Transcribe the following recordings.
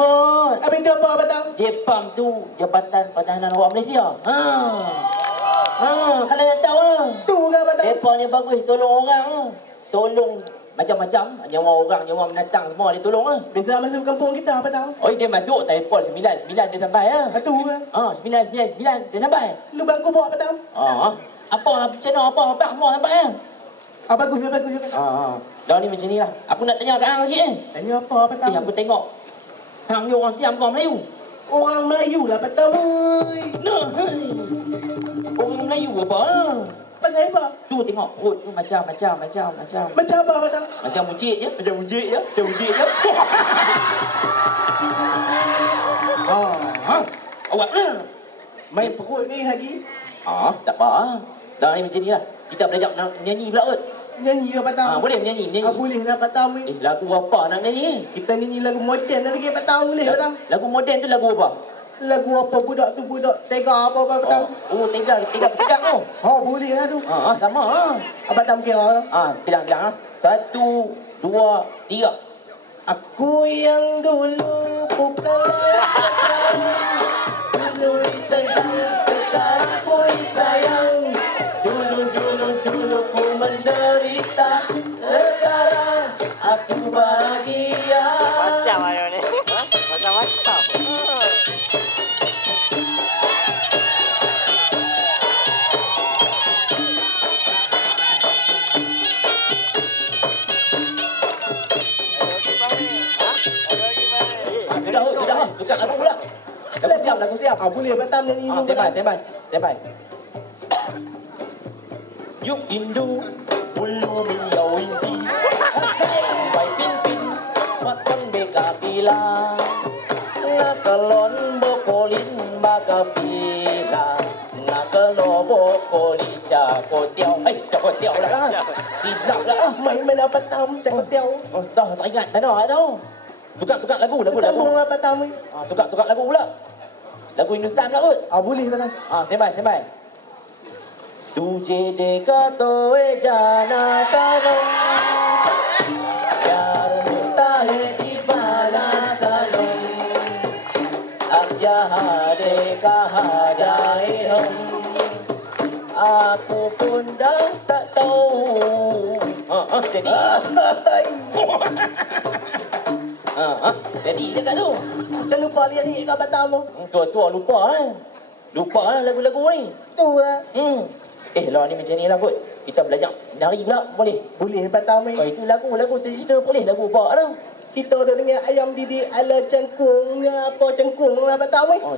kot. Apa itu apa Abang? JPAM tu Jabatan Pertahanan Awak Malaysia. Ha. Ha, kalau nak tahu ah. Tu ke Abang Tam? Depa ni bagus tolong orang ah. Tolong macam-macam nyawa orang, nyawa binatang semua dia tolong ah. Dia telah masuk kampung kita Abang Tam. Oh, dia masuk telefon 99 dia sampai ah. Ah, tu ke? Ah, 999 dia sampai. Lubang kubur Abang Tam. Ah, apa macam mana apa apa semua sampai ah. Ah, bagus, ah, bagus. bagus. Ah, dah ni macam ni lah. Aku nak tanya kat hang lagi eh. Tanya apa Abang Tam? Eh, aku tengok. Hang ni orang Siam orang Melayu? Orang Melayu lah Tam. oi. Nah. Orang Melayu apa? Pasal apa? Tu tengok perut tu macam macam macam macam Macam apa Tam? macam muncik je, macam muncik je, macam muncik je. Ah, ha? Awak ah. Main perut ni lagi. Ah, tak apa. ah. Dah ni macam ni lah. Kita belajar nak nyanyi pula kot. Nyanyi ke Abang Tam? Ah, boleh menyanyi, Ah, menyanyi. boleh lah Abang Tam ni. Eh, lagu apa nak nyanyi? Kita nyanyi lagu moden lagi Abang Tam boleh Abang Tam? Lagu moden tu lagu apa? Lagu apa budak tu budak tega apa Abang Tam? Oh, oh tega, tega tegang tu. Oh, boleh lah tu. Ah, ah, sama ah. Abang Tam kira. Ah, bilang bilang ah. Satu, dua, tiga. Aku yang dulu bukanlah Ah, boleh Batam nyanyi Ah, dulu standby, standby, standby. Yuk Indu, bulu miau inti. Bai pin pin, makan beka pila. Nakalon bokolin baga pila. Nakalo bokoli cako tiao. Eh, cako tiao lah. Tidak lah. ah. Main main apa Batam cakap tiaw Oh, dah tak ingat. Dah nak tahu. Tukar, tukar lagu, lagu, lagu. Batam ni Ah, tukar, tukar lagu pula. Lagu Hindustan lah kot. Ah, boleh Batam हाँ standby standby तुझे देखा तो ए जाना सनम प्यार होता है दीवाना सनम अब यहाँ देखा जाए हम aku pun dah tak tahu ha ha jadi ha ha jadi cakap tu Kita lupa lihat ni kat Batam tu tua-tua lupa eh lupa lah lagu-lagu ni Tu lah Hmm. Eh, lah ni macam ni lah kot. Kita belajar nari pula, boleh. Boleh Batam ni Oh, itu lagu, lagu tradisional boleh. Lagu apa dah. Kita dah dengar ayam didik ala cangkung apa cangkung lah Batam ni Oh.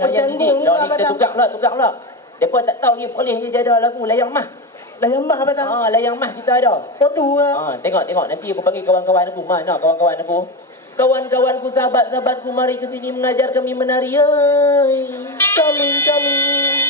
Oh, ayam canggung didik. Dah pula, ni kita tukar pula, tukar pula. Mereka tak tahu ni boleh ni dia ada lagu layang mah. Layang mah Batam Ha, layang mah kita ada. Oh tu lah Ha, tengok, tengok. Nanti aku panggil kawan-kawan aku. Mana kawan-kawan aku? Kawan-kawanku, sahabat-sahabatku, mari ke sini mengajar kami menari. Oi. Coming, coming.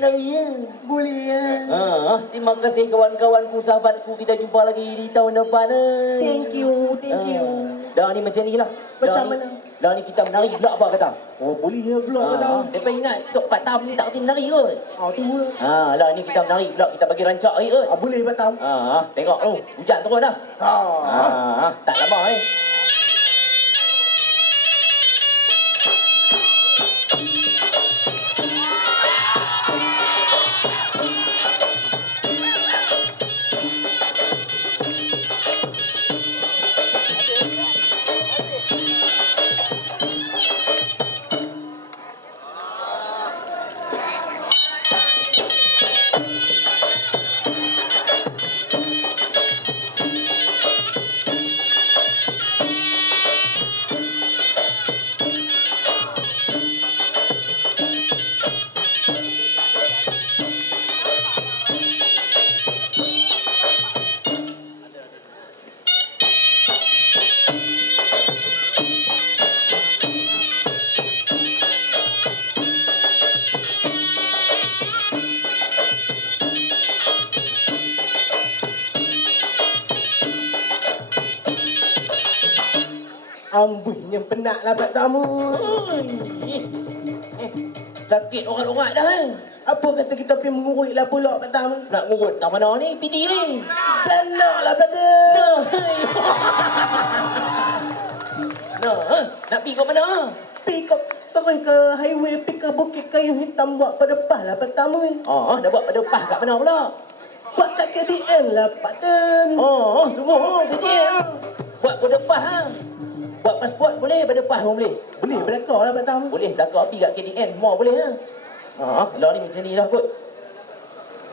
Nari ya. Boleh ya. Ha, terima kasih kawan-kawanku, sahabatku. Kita jumpa lagi di tahun depan. eh. Thank you, thank you. Ha. Dah ni macam ni lah. Macam mana? Dah ni kita menari pula apa kata? Oh, boleh ya vlog Ha, kata. Lepas ingat Tok Pat Tam ni tak kerti menari kot. Ah, tu ya. Ha, lah ni kita menari pula. Kita bagi rancak lagi kot. Ah, boleh Batam. Ha, tengok tu. Hujan turun dah. Ha. Ha, tak lama ni. Penat lah Batam. Sakit orang-orang dah eh. Apa kata kita pergi mengurut lah pula Batam? Nak ngurut tak mana ni? PD ni. Nak lah nah, ha? nak pergi ke mana? Pergi ke terus ke highway pergi ke Bukit Kayu Hitam buat pada pas lah Batam. Oh, dah buat pada pas kat mana pula? Buat kat KDN lah Batam. Oh, sungguh oh, betul. Buat pada pas ha. Buat pasport boleh, pada pas pun boleh. Boleh belakang lah Batam. Boleh, belakang api kat KDN semua boleh ha. Ha, lah ni macam ni lah kot.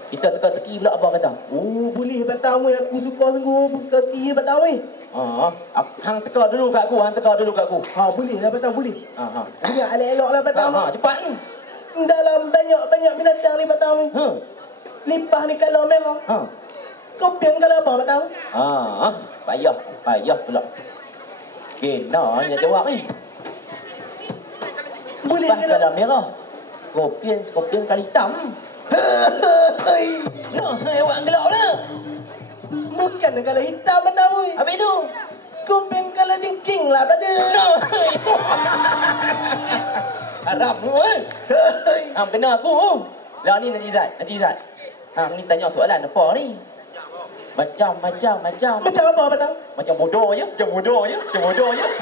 Kita teka-teki pula apa kata? Oh boleh Batam. Aku suka sungguh buka ti Batam. Ha, ak- hang teka dulu kat aku, hang teka dulu kat aku. Ha boleh lah Batam boleh. Ha, ha. Dengar elok-elok lah Ha, Batam. ha, cepat ni. Dalam banyak-banyak binatang ni Batam. Ha. Lipah ni kalau merah. Ha. Kopian kalau apa Batam? Ha, ha. payah, payah pula. Kena ni jawab ni. Boleh ke dalam merah. Skorpion, skorpion kali hitam. Hei, Nah, awak gelap lah. Bukan kalau hitam Batam. Habis tu. Kopian kalau jengking lah Batam. Nah. Harap tu eh. Hei. Kena aku. Lah ni nanti Zat, nanti Zat. Hang ni tanya soalan apa ni? Macam, macam, macam. Macam apa Batam? Macam bodoh je, macam bodoh je, macam bodoh je.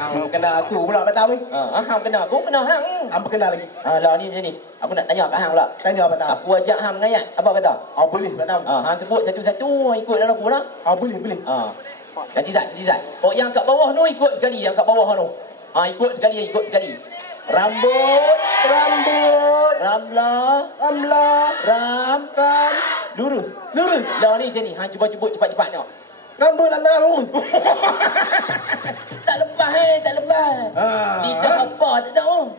Hang kena aku pula Batam ni. Ha, hang kena aku, kena hang. Hang kena lagi. Ha, lah ni macam ni. Aku nak tanya kat hang pula. Tanya Batam. Aku ajak hang mengayat. Apa kata? Oh boleh Batam. Ha, hang sebut satu-satu, ikut dalam aku lah. Oh boleh boleh. Ha. Nanti Zat, nanti Zat. Oh, yang kat bawah tu ikut sekali, yang kat bawah tu. Ha, ikut sekali, ikut sekali. Rambut, Rambut. ramla, Amla. ram, Ram. lurus. Lurus. Lah ni macam ni, hang cuba sebut cepat-cepat ni. Rambut antara lurus. tak lepas eh, tak lepas. Ha. Lidah apa, tak tahu.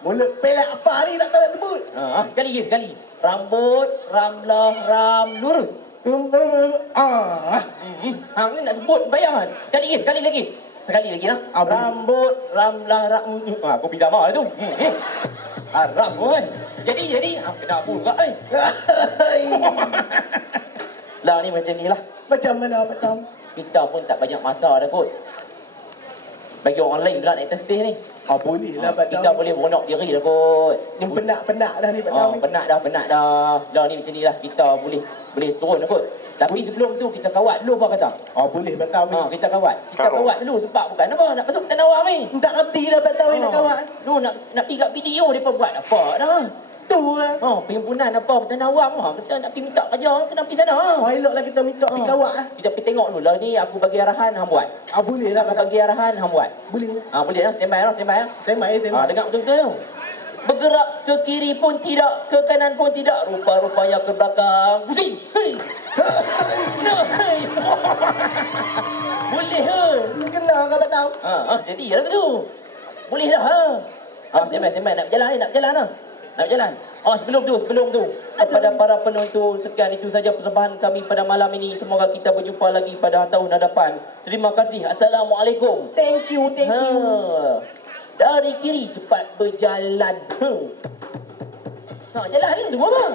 Mulut pelak apa ni tak tahu nak sebut. Ha, sekali lagi, sekali. Rambut, ramla, ram, lurus. Ah. Hmm, hang ni nak sebut kan? Sekali lagi, sekali lagi. Sekali lagi lah. Ah, boleh. Rambut, ramlah, ram. Ha, aku pindah mah tu. Hmm, hmm. Haram pun. Jadi, jadi. Ha, kena aku juga eh. Lah ni macam ni lah. Macam mana Batam? Kita pun tak banyak masa dah kot. Bagi orang lain pula naik atas stage ni. Oh boleh lah Batam. Kita boleh beronok diri dah kot. Yang penat-penat dah ni Oh, Batam. penat dah, penat dah. Lah ni macam ni lah. Kita boleh boleh turun dah kot. Tapi sebelum tu kita kawat dulu apa kata? Oh boleh Batam. Ha, kita kawat. Kita kawat dulu sebab bukan apa nak masuk tanah awam ni. Tak kerti dah Batam ni nak kawan. Lu nak nak pergi kat PDO depa buat apa dah. Tu lah. Ha, perhimpunan apa tanah awam ha, kita nak pergi minta kerja kena pergi sana. Oh eloklah kita minta pergi Ha. kawat lah. Kita pergi tengok dulu lah ni aku bagi arahan hang buat. Ah boleh lah Aku bagi arahan hang buat. Boleh lah. Ha, boleh lah standby lah standby lah. Tembak eh Ha, tembak. dengar betul-betul. Bergerak ke kiri pun tidak, ke kanan pun tidak. Rupa-rupanya ke belakang. Pusing. Hei. Hei. Boleh ke? Kena ke Batam? Ha, ha, jadi lah tu? Boleh dah ha. Ha, standby, standby. Nak berjalan ni, nak berjalan lah. Nak berjalan. Oh, sebelum tu, sebelum tu. Kepada para penonton, sekian itu saja persembahan kami pada malam ini. Semoga kita berjumpa lagi pada tahun hadapan. Terima kasih. Assalamualaikum. Thank you, thank you. Ha. Dari kiri cepat berjalan. Ha. Ha, jalan ni semua bang.